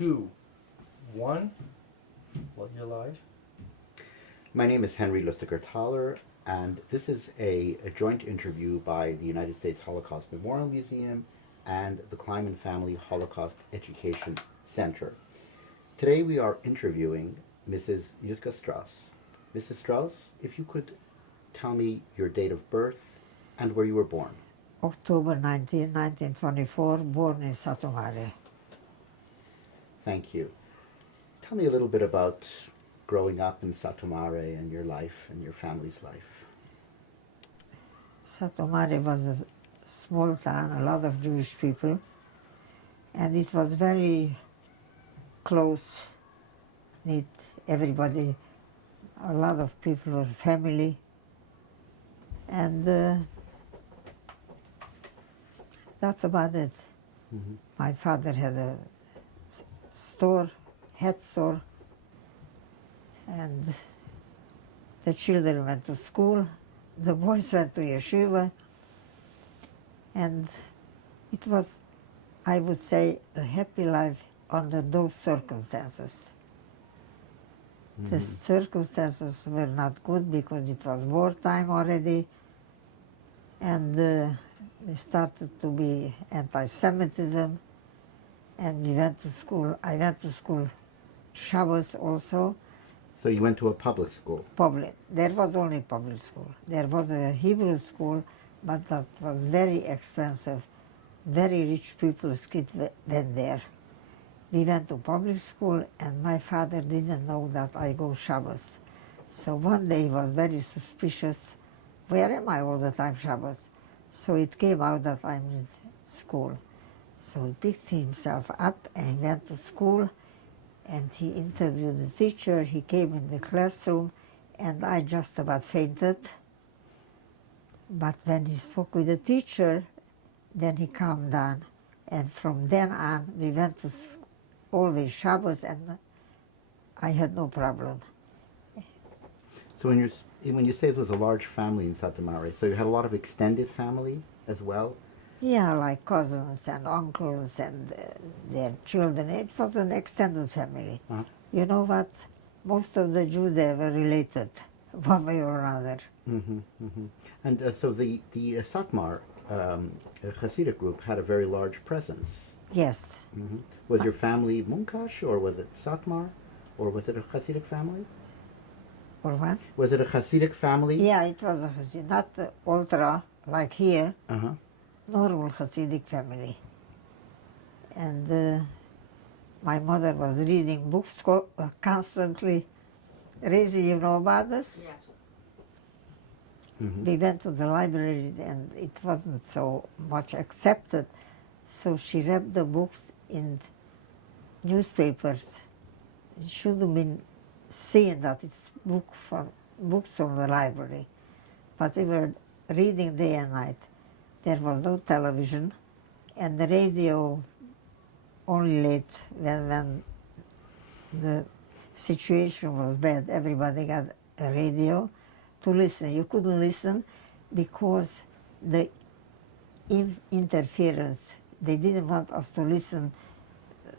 2, 1. Well, you're live. My name is Henry Lustiger-Thaler, and this is a joint interview by the United States Holocaust Memorial Museum and the Kleiman Family Holocaust Education Center. Today we are interviewing Mrs. Jutka Strauss. Mrs. Strauss, if you could tell me your date of birth and where you were born. October 19, 1924, born in Satu-Mare. Thank you. Tell me a little bit about growing up in Satu-Mare and your life and your family's life. Satu-Mare was a small town, a lot of Jewish people, and it was very close, knit, everybody, a lot of people were family, and that's about it. Mm-hmm. My father had a store, hat store, and the children went to school, the boys went to yeshiva, and it was, I would say, a happy life under those circumstances. Mm-hmm. The circumstances were not good because it was wartime already, and there started to be anti-Semitism, and we went to school. I went to school Shabbos also. So you went to a public school? Public. There was only public school. There was a Hebrew school, but that was very expensive. Very rich people's kids went there. We went to public school, and my father didn't know that I go Shabbos. So one day he was very suspicious. Where am I all the time Shabbos? So it came out that I'm in school. So he picked himself up and went to school, and he interviewed the teacher. He came in the classroom, and I just about fainted. But when he spoke with the teacher, then he calmed down. And from then on, we went to always Shabbos, and I had no problem. So when you say it was a large family in Satu-Mare, so you had a lot of extended family as well? Yeah, like cousins and uncles and their children. It was an extended family. Uh-huh. You know what? Most of the Jews, they were related, one way or another. Mm-hmm, mm-hmm. And so the Satmar Hasidic group had a very large presence. Yes. Mm-hmm. Was your family Munkash, or was it Satmar, or was it a Hasidic family? Or what? Was it a Hasidic family? Yeah, it was a Hasidic, not ultra like here, Uh-huh. normal Hasidic family. And my mother was reading books constantly. Raising, you know about this? Yes. Mm-hmm. We went to the library, and it wasn't so much accepted. So she read the books in newspapers. It should have been seen that it's books from the library. But we were reading day and night. There was no television, and the radio only late when the situation was bad. Everybody got a radio to listen. You couldn't listen because the interference, they didn't want us to listen.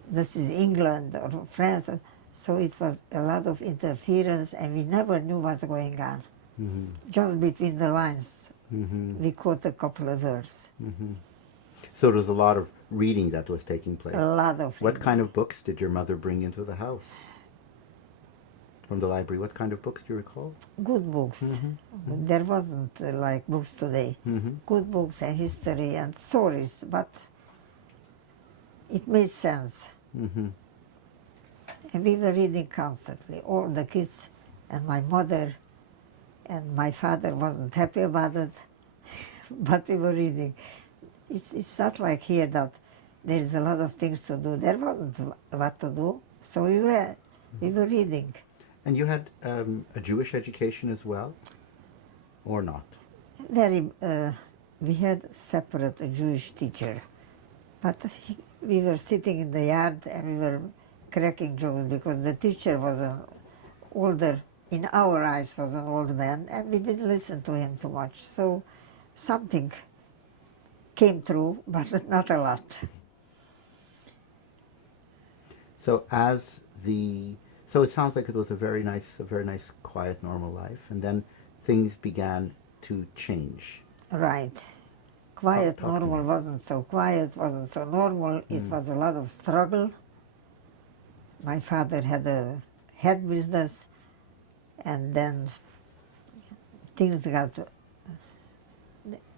This is England or France, so it was a lot of interference, and we never knew what's going on. Mm-hmm. Just between the lines, Mm-hmm. we caught a couple of words. Mm-hmm. So there was a lot of reading that was taking place. A lot of What reading. kind of books did your mother bring into the house from the library? What kind of books do you recall? Good books. Mm-hmm. There wasn't like books today. Mm-hmm. Good books and history and stories, but it made sense. Mm-hmm. And we were reading constantly, all the kids and my mother, and my father wasn't happy about it, but we were reading. It's not like here that there's a lot of things to do. There wasn't what to do, so we were reading. And you had a Jewish education as well, or not? We had separate a Jewish teacher, but we were sitting in the yard and we were cracking jokes because the teacher was an older, in our eyes was an old man, and we didn't listen to him too much. So something came through, but not a lot. So as the so it sounds like it was a very nice, quiet, normal life, and then things began to change. Right. Quiet, Talk to normal me. wasn't so quiet, wasn't so normal. It was a lot of struggle. My father had a head business, and then things got,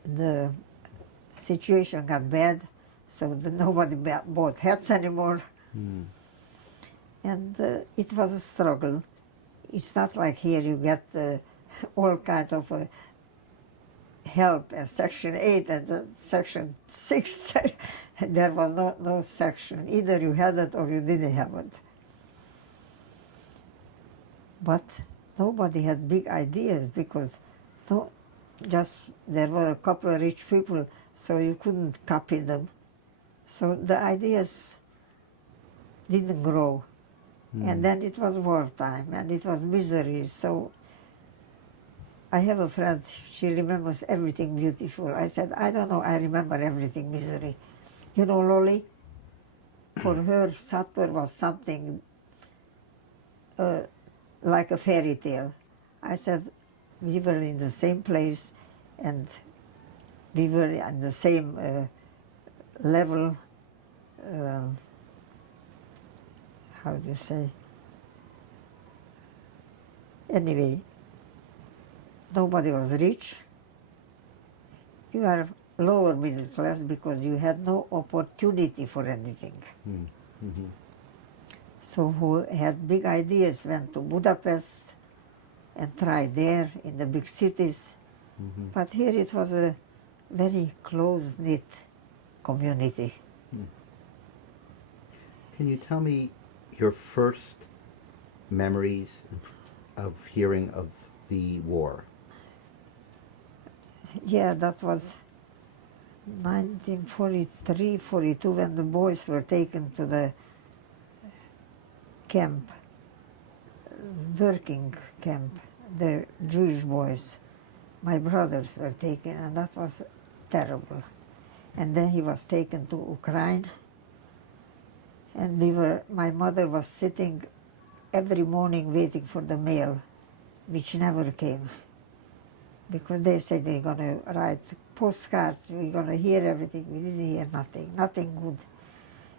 the situation got bad, so nobody bought hats anymore. Mm. And it was a struggle. It's not like here you get all kind of help as Section 8 and Section 6. There was no section. Either you had it or you didn't have it. But nobody had big ideas because there were a couple of rich people, so you couldn't copy them. So the ideas didn't grow. And then it was wartime, and it was misery. So I have a friend, she remembers everything beautiful. I said, I don't know, I remember everything misery. You know, Loli, for her, Satu-Mare was something like a fairy tale. I said, we were in the same place, and we were on the same level, how do you say? Anyway, nobody was rich. You are lower middle class because you had no opportunity for anything. Mm. Mm-hmm. So who had big ideas went to Budapest and tried there in the big cities. Mm-hmm. But here it was a very close-knit community. Can you tell me your first memories of hearing of the war? Yeah, that was 1943, 42, when the boys were taken to the camp, working camp, the Jewish boys. My brothers were taken, and that was terrible. And then he was taken to Ukraine, and my mother was sitting every morning waiting for the mail, which never came. Because they said they're going to write postcards, we're going to hear everything. We didn't hear nothing good.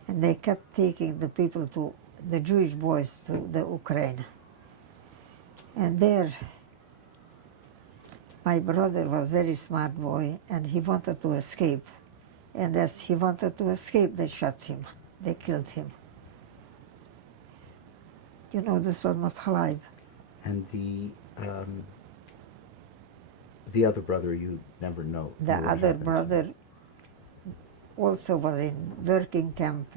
And they kept taking the people the Jewish boys to the Ukraine. And there, my brother was a very smart boy, and he wanted to escape. And as he wanted to escape, they shot him. They killed him. You know, this was not alive. And the other brother you never know. The what other happened to. brother also was in working camp.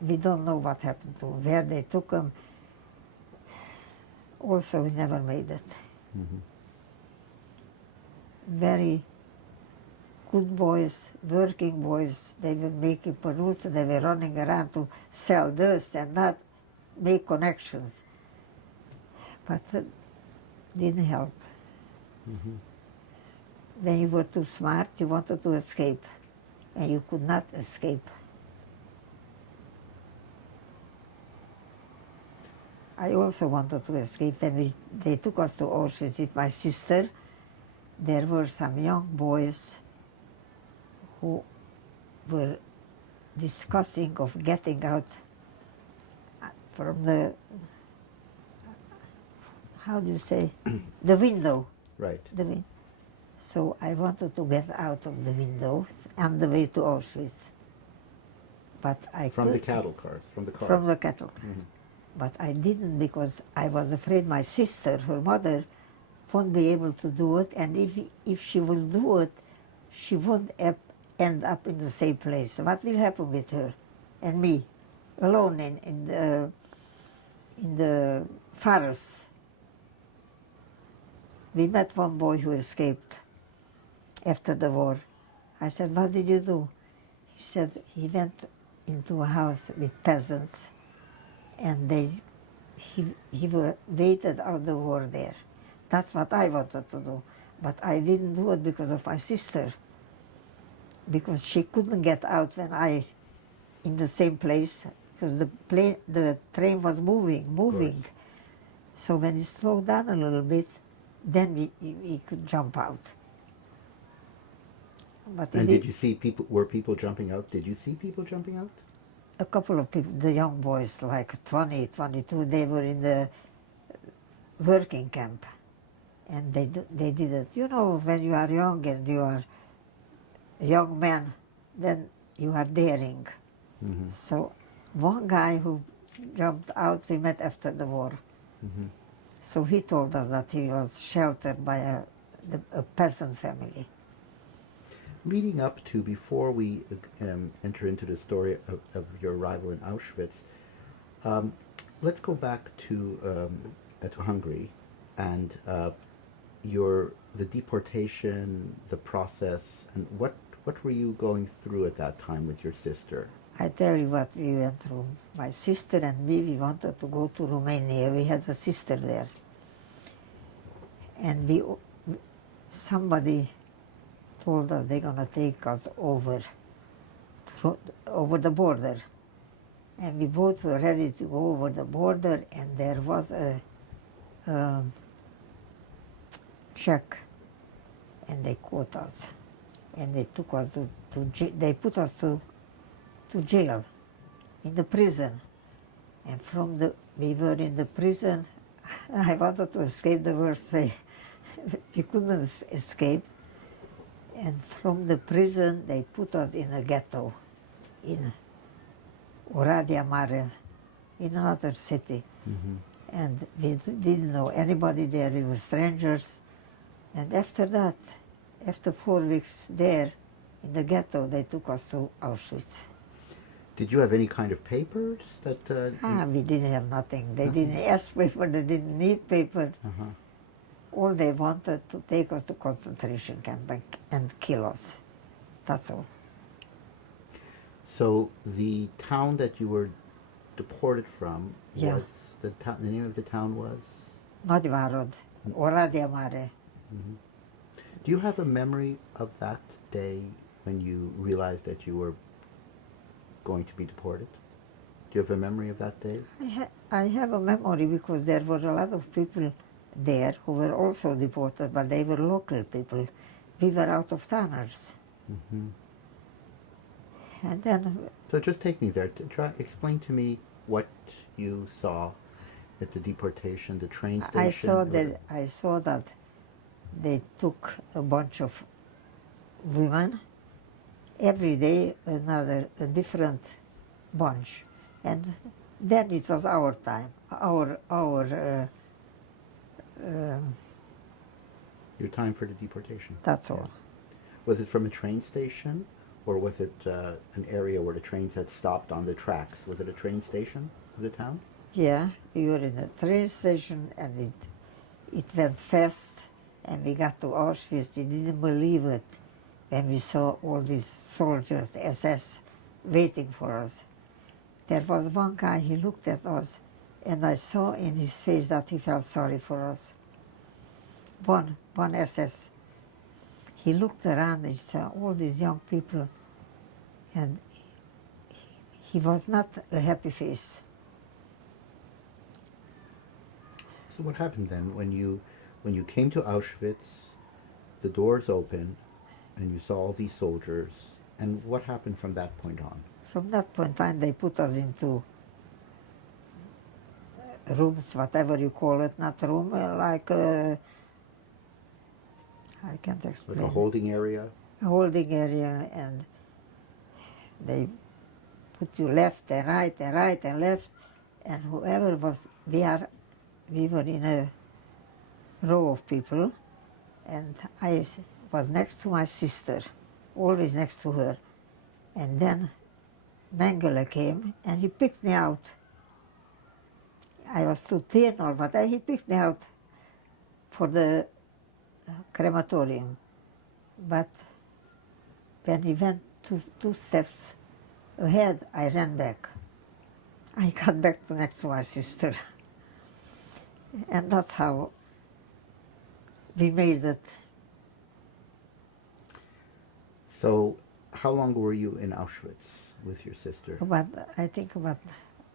We don't know what happened to him, where they took him. Also, we never made it. Mm-hmm. Very good boys, working boys. They were making peruts, they were running around to sell this and that, make connections. But it didn't help. Mm-hmm. When you were too smart, you wanted to escape, and you could not escape. I also wanted to escape. When they took us to Auschwitz with my sister, there were some young boys who were discussing of getting out from the, how do you say, the window. Right. So I wanted to get out of the window on the way to Auschwitz. But From the cattle cars, from the cars. From the cattle cars. Mm-hmm. But I didn't because I was afraid my sister, her mother, won't be able to do it, and if she will do it, she won't end up in the same place. What will happen with her and me, alone in the forest? We met one boy who escaped after the war. I said, what did you do? He said he went into a house with peasants, and he waited out the war there. That's what I wanted to do. But I didn't do it because of my sister, because she couldn't get out when in the same place, because the train was moving. So when it slowed down a little bit, then we could jump out. But And did you see people? Were people jumping out? Did you see people jumping out? a couple of people, the young boys, like 20, 22, they were in the working camp. And they did it. You know, when you are young and you are a young man, then you are daring. Mm-hmm. So one guy who jumped out, we met after the war. Mm-hmm. So he told us that he was sheltered by a peasant family. Leading up to, before we enter into the story of your arrival in Auschwitz, let's go back to Hungary and the deportation, the process, and what were you going through at that time with your sister? I tell you what we went through. My sister and me, we wanted to go to Romania. We had a sister there. And somebody told us they're going to take us over the border. And we both were ready to go over the border, and there was a check, and they caught us. And they took us they put us to jail, in the prison. And we were in the prison. I wanted to escape the worst way. We couldn't escape. And from the prison, they put us in a ghetto, in Satu-Mare, in another city. Mm-hmm. And we didn't know anybody there. We were strangers. And after that, after 4 weeks there, in the ghetto, they took us to Auschwitz. Did you have any kind of papers that? We didn't have nothing. They Nothing. didn't ask paper. They didn't need paper. Uh-huh. All they wanted to take us to concentration camp and kill us. That's all. So the town that you were deported from Yeah. was the name of the town was? Nagyvárad, Satu-Mare. Mm-hmm. Do you have a memory of that day when you realized that you were going to be deported? Do you have a memory of that day? I have a memory because there were a lot of people there who were also deported, but they were local people. We were out-of-towners. Mm-hmm. And then So just take me there. Explain to me what you saw at the deportation, the train station. I saw that they took a bunch of women, every day a different bunch. And then it was our time, Your time for the deportation. that's all. Was it from a train station, or was it an area where the trains had stopped on the tracks? Was it a train station of the town? Yeah, we were in a train station and it went fast, and we got to Auschwitz. We didn't believe it when we saw all these soldiers, SS, waiting for us. There was one guy, he looked at us, and I saw in his face that he felt sorry for us. One SS. He looked around and saw all these young people, and he was not a happy face. So what happened then when you came to Auschwitz? The doors opened, and you saw all these soldiers. And what happened from that point on? From that point on, they put us into rooms, whatever you call it, not room, like I can't explain. Like a holding area? A holding area, and they put you left and right and right and left, and whoever was, we were in a row of people, and I was next to my sister, always next to her, and then Mengele came and he picked me out. I was too thin or whatever. He picked me out for the crematorium. But when he went two steps ahead, I ran back. I got back to next to my sister. And that's how we made it. So how long were you in Auschwitz with your sister? I think about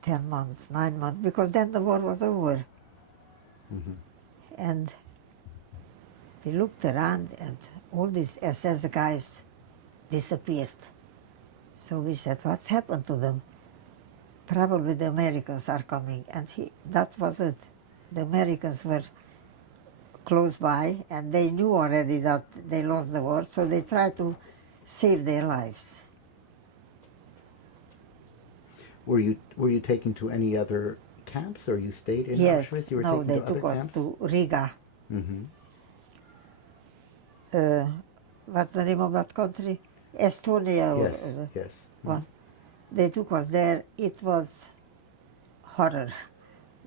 10 months, 9 months, because then the war was over. Mm-hmm. And we looked around and all these SS guys disappeared. So we said, what happened to them? Probably the Americans are coming. And that was it. The Americans were close by and they knew already that they lost the war, so they tried to save their lives. Were you taken to any other camps, or you stayed in Yes, Auschwitz? You were no, taken they to other took us camps? to Riga. Mm-hmm. What's the name of that country? Estonia. Yes, yes. Well, they took us there. It was horror.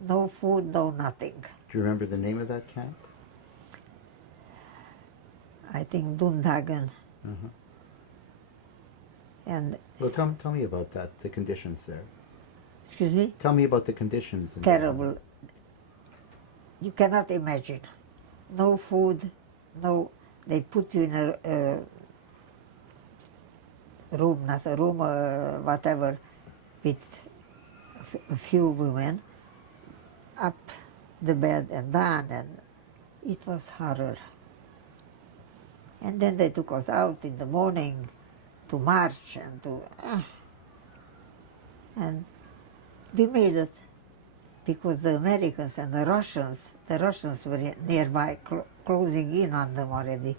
No food, no nothing. Do you remember the name of that camp? I think Dondangen. Uh-huh. And, Well, tell me about that, the conditions there. excuse me, Tell me about the conditions. in terrible. You cannot imagine. No food, no, they put you in a room, not a room, whatever, with a few women, up the bed and down, and it was horror. And then they took us out in the morning to march and to, and we made it because the Americans and the Russians were nearby, closing in on them already.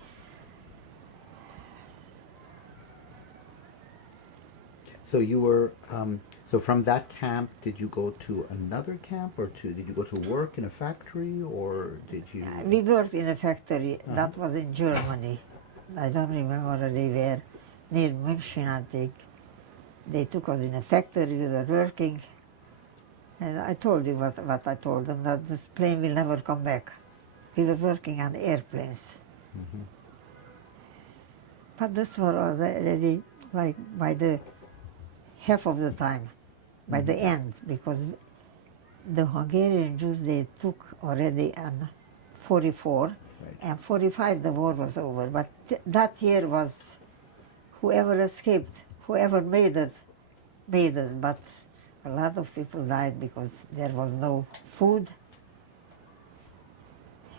So you were, so from that camp, did you go to another camp, or did you go to work in a factory, or did you? We worked in a factory that was in Germany. I don't remember really where, near München, I think. They took us in a factory, we were working, and I told you what I told them, that this plane will never come back. We were working on airplanes. Mm-hmm. But this war was already like by the half of the time, by the end, because the Hungarian Jews, they took already in 44, Right. and 45 the war was over. But that year was whoever escaped, whoever made it. But a lot of people died because there was no food.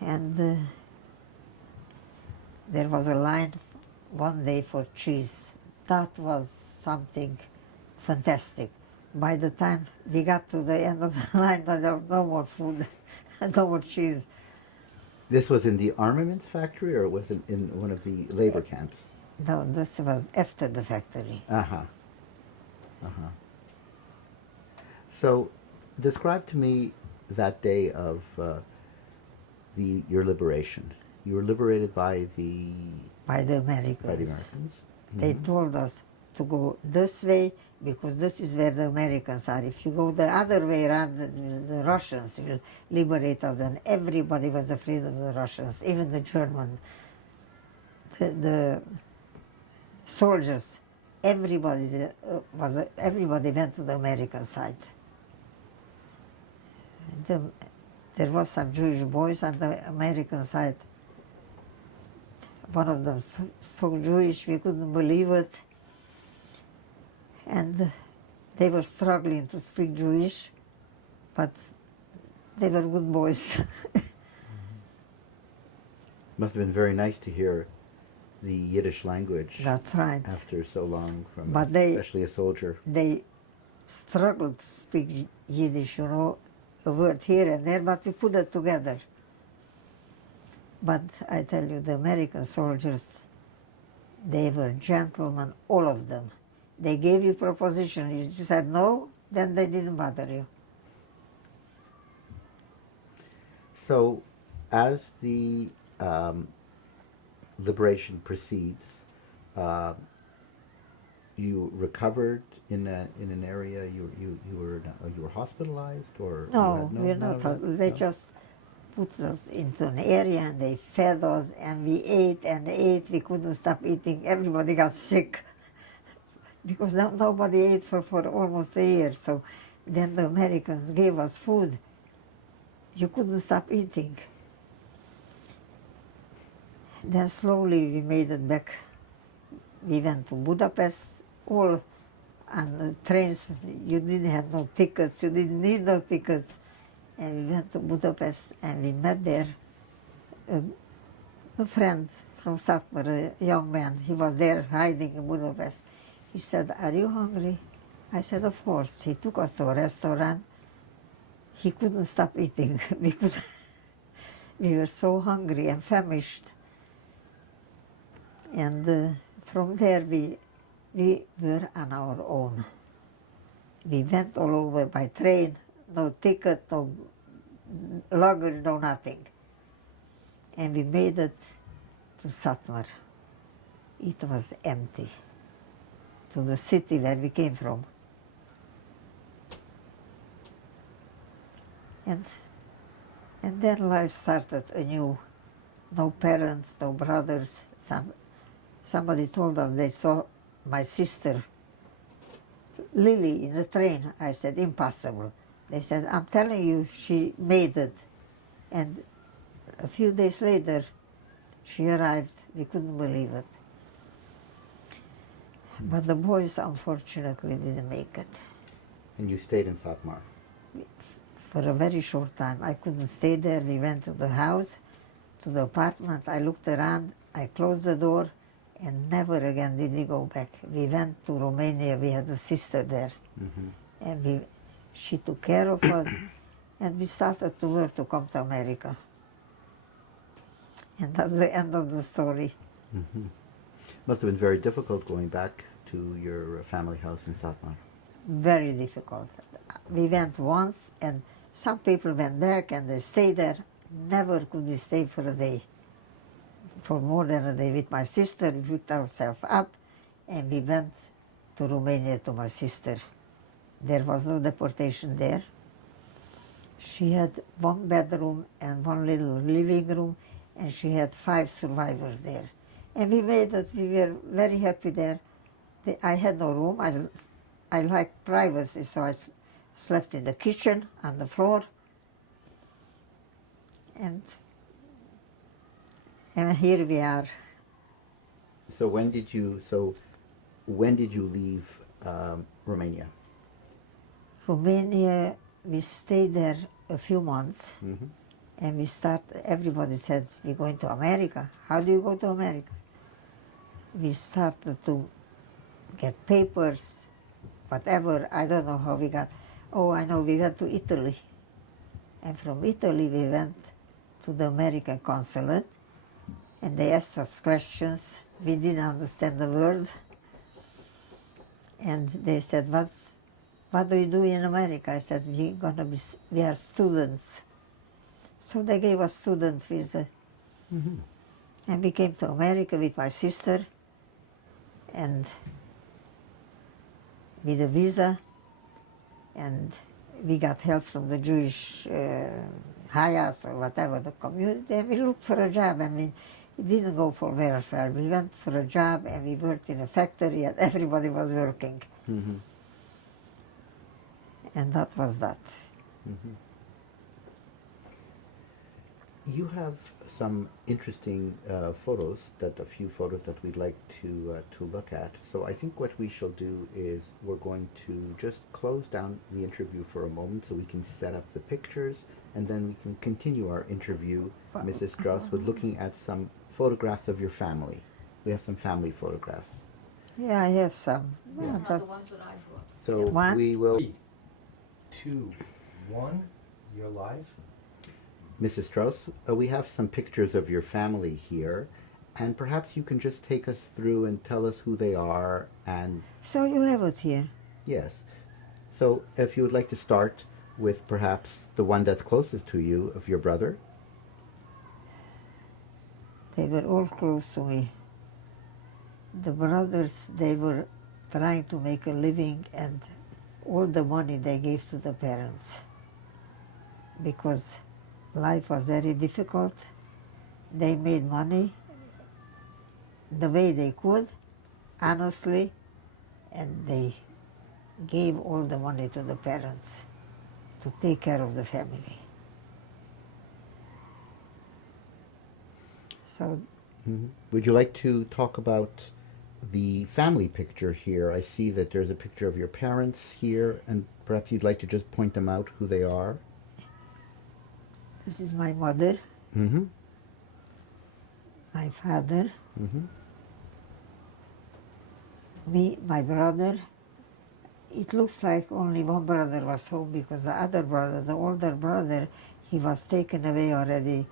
And there was a line one day for cheese. That was something fantastic. By the time we got to the end of the line, there was no more food, no more cheese. This was in the armaments factory, or was it in one of the labor camps? No, this was after the factory. Uh-huh. Uh-huh. So, describe to me that day of your liberation. You were liberated by the Americans. By the Americans. They told us to go this way because this is where the Americans are. If you go the other way around, the Russians will liberate us. And everybody was afraid of the Russians, even the German. The soldiers, everybody went to the American side. There was some Jewish boys on the American side. One of them spoke Jewish, we couldn't believe it. And they were struggling to speak Jewish, but they were good boys. Must have been very nice to hear the Yiddish language. That's right. After so long from, But especially a soldier. They struggled to speak Yiddish, you know, a word here and there, but we put it together. But I tell you, the American soldiers, they were gentlemen, all of them. They gave you proposition. You said no, then they didn't bother you. So, as the liberation proceeds, you recovered in an area. You were hospitalized, or No, you we're not. They just put us into an area and they fed us, and we ate and ate. We couldn't stop eating. Everybody got sick because nobody ate for almost a year. So then the Americans gave us food. You couldn't stop eating. Then slowly we made it back. We went to Budapest. on the trains, you didn't have no tickets, you didn't need no tickets. And we went to Budapest and we met there a friend from Satu-Mare, a young man. He was there hiding in Budapest. He said, "Are you hungry?" I said, "Of course." He took us to a restaurant. He couldn't stop eating. We were so hungry and famished. And from there we were on our own. We went all over by train, no ticket, no luggage, no nothing. And we made it to Satu-Mare. It was empty, to the city where we came from. And then life started anew. No parents, no brothers. Somebody told us they saw my sister, Lily, in the train. I said, "Impossible." They said, "I'm telling you, she made it." And a few days later, she arrived. We couldn't believe it. But the boys, unfortunately, didn't make it. And you stayed in Satu-Mare? For a very short time. I couldn't stay there. We went to the house, to the apartment. I looked around. I closed the door, and never again did we go back. We went to Romania. We had a sister there. And she took care of us, and we started to work to come to America. And that's the end of the story. Must have been very difficult going back to your family house in Satu-Mare. Very difficult. We went once, and some people went back and they stayed there. Never could we stay for a day, for more than a day. With my sister, we picked ourselves up and we went to Romania to my sister. There was no deportation there. She had one bedroom and one little living room, and she had 5 survivors there. And we made it. We were very happy there. I had no room. I liked privacy, so I slept in the kitchen, on the floor. And here we are. So when did you leave Romania? Romania, we stayed there a few months. And everybody said, "We're going to America." "How do you go to America?" We started to get papers, whatever. I don't know how we got. Oh, I know, we went to Italy. And from Italy we went to the American consulate, and they asked us questions. We didn't understand the word. And they said, what do you do in America? I said, we are students. So they gave us student visa. And we came to America with my sister, and with a visa, and we got help from the Jewish Hayas or whatever, the community, and we looked for a job. I mean, it didn't go for welfare. We went for a job and we worked in a factory, and everybody was working. And that was that. You have some interesting photos, a few photos that we'd like to look at. So I think what we shall do is we're going to just close down the interview for a moment so we can set up the pictures, and then we can continue our interview, Mrs. Strauss, with looking at some photographs of your family. We have some family photographs. Yeah, I have some. Yeah, Not the ones that I brought. So One. we will... 3, 2, 1, you're live. Mrs. Strauss, we have some pictures of your family here, and perhaps you can just take us through and tell us who they are, and... So you have it here. Yes. So if you would like to start with perhaps the one that's closest to you, of your brother. They were all close to me. The brothers, they were trying to make a living, and all the money they gave to the parents. Because life was very difficult. They made money the way they could, honestly, and they gave all the money to the parents to take care of the family. So Would you like to talk about the family picture here, I see that there's a picture of your parents here, and perhaps you'd like to just point them out, who they are. This is my mother, Mm-hmm. my father, Mm-hmm. me, my brother. It looks like only one brother was home because the other brother, the older brother, he was taken away already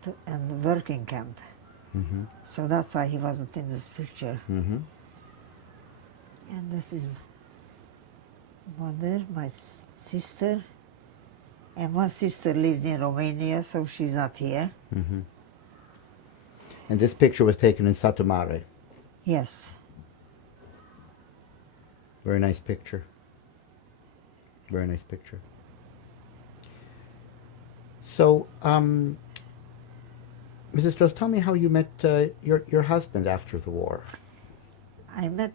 to a working camp. Mm-hmm. So that's why he wasn't in this picture. Mm-hmm. And this is mother, my sister, and one sister lived in Romania, so she's not here. Mm-hmm. And this picture was taken in Satu-Mare. Yes. Very nice picture. Very nice picture. So, Mrs. Strauss, tell me how you met your husband after the war. I met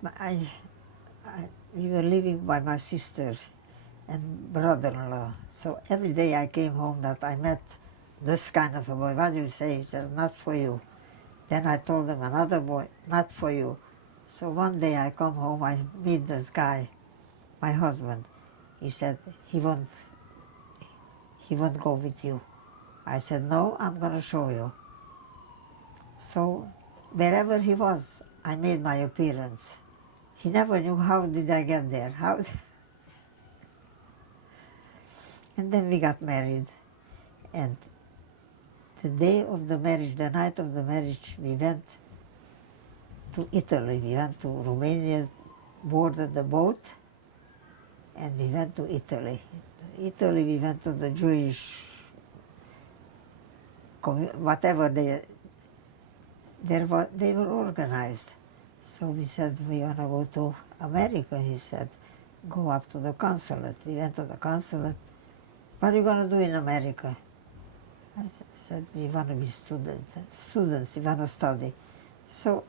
we were living by my sister and brother-in-law. So every day I came home that I met this kind of a boy. What do you say? He said, not for you. Then I told him another boy, not for you. So one day I come home, I meet this guy, my husband. He said, he won't go with you. I said, no, I'm going to show you. So wherever he was, I made my appearance. He never knew how did I get there. And then we got married. And the day of the marriage, the night of the marriage, we went to Italy. We went to Romania, boarded the boat, and we went to Italy. Italy, we went to the Jewish, whatever they were organized. So we said, we want to go to America. He said, go up to the consulate. We went to the consulate. What are you going to do in America? I said, we want to be students, we want to study. So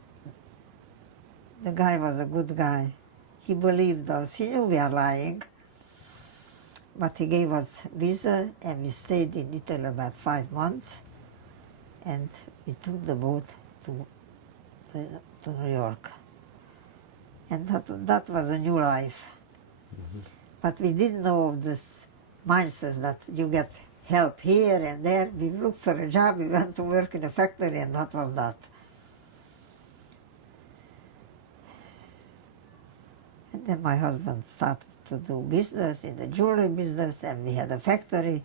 the guy was a good guy. He believed us. He knew we are lying. But he gave us visa, and we stayed in Italy about 5 months. And we took the boat to New York. And that was a new life. Mm-hmm. But we didn't know of this mindset that you get help here and there. We looked for a job, we went to work in a factory, and that was that. And then my husband started to do business in the jewelry business, and we had a factory.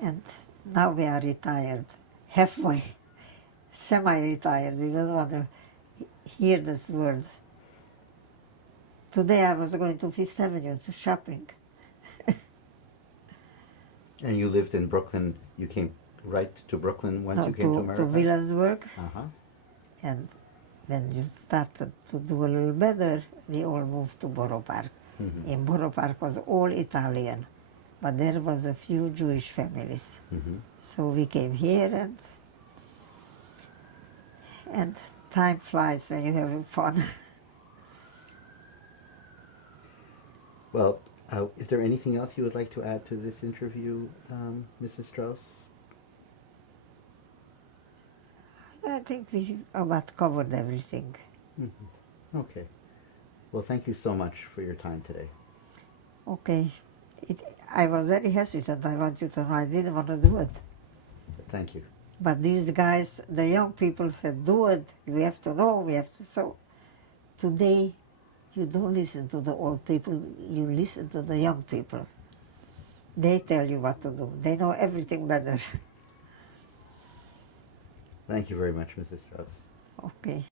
And now we are retired, halfway, semi-retired. We don't want to hear this word. Today I was going to Fifth Avenue to shopping. And you lived in Brooklyn. You came right to Brooklyn once you came to America? To Williamsburg. Uh-huh. And when you started to do a little better, we all moved to Borough Park. Mm-hmm. In Borough Park was all Italian, but there was a few Jewish families. Mm-hmm. So we came here, and time flies when you're having fun. Well, is there anything else you would like to add to this interview, Mrs. Strauss? I think we about covered everything. Mm-hmm. Okay. Well, thank you so much for your time today. Okay. I was very hesitant. I want you to know I didn't want to do it. Thank you. But these guys, the young people said, do it. We have to know. We have to. So today, you don't listen to the old people. You listen to the young people. They tell you what to do. They know everything better. Thank you very much, Mrs. Strauss. Okay.